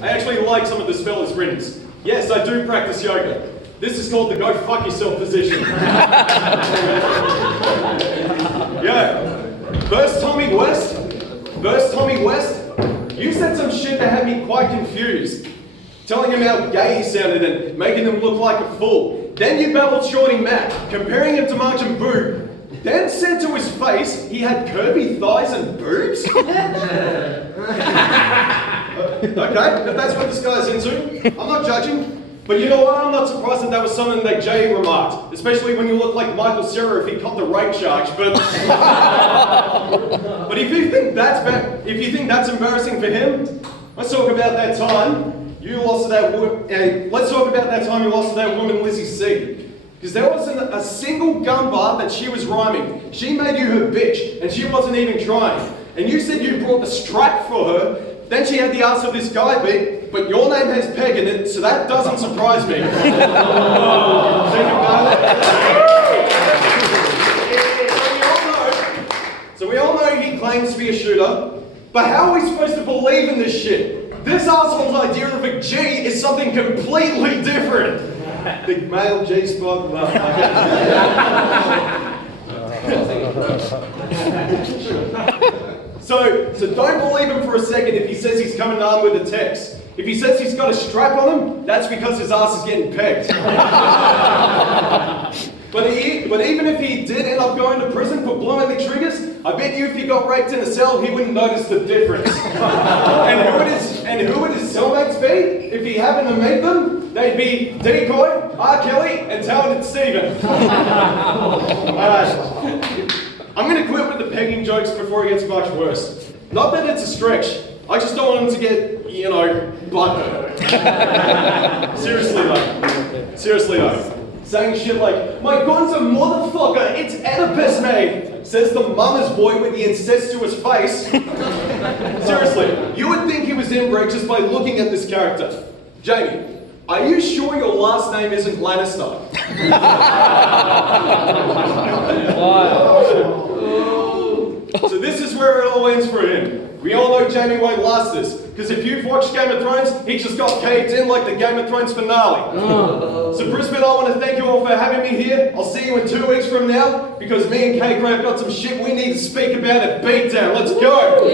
I actually like some of this fella's grins. Yes, I do practice yoga. This is called the go fuck yourself position. Yeah. First Tommy West, you said some shit that had me quite confused. Telling him how gay he sounded and making him look like a fool. Then you babbled Shorty Mac, comparing him to Marching Boo. Then said to his face he had curvy thighs and boobs? Okay, if that's what this guy's into, I'm not judging. But you know what, I'm not surprised that was something that Jay remarked. Especially when you look like Michael Cera if he caught the rape charge, but... But if you think that's embarrassing for him, let's talk about that time you lost to that woman Lizzie C. Because there wasn't a single gun bar that she was rhyming. She made you her bitch, and she wasn't even trying. And you said you brought the strap for her, then she had the ass of this guy bit, but your name has Peg in it, so that doesn't surprise me. So we all know he claims to be a shooter, but how are we supposed to believe in this shit? This asshole's idea of a G is something completely different. Big male G-spot. So don't believe him for a second if he says he's coming armed with a text. If he says he's got a strap on him, that's because his ass is getting pegged. But even if he did end up going to prison for blowing the triggers, I bet you if he got raped in a cell, he wouldn't notice the difference. and who would his cellmates be? If he happened to meet them, they'd be Decoy, R. Kelly, and Talented Steven. I'm going to quit with the pegging jokes before it gets much worse. Not that it's a stretch. I just don't want him to get, butthurt. Seriously though. Saying shit like, my gun's a motherfucker, it's Oedipus, mate, says the mama's boy with the incestuous face. Seriously, you would think he was inbred just by looking at this character. Jamie, are you sure your last name isn't Lannister? So this is where it all ends for him. We all know Jamie won't last this, because if you've watched Game of Thrones, he just got caved in like the Game of Thrones finale. So Brisbane, I want to thank you all for having me here. I'll see you in 2 weeks from now, because me and K-Cray have got some shit we need to speak about at Beatdown. Let's go!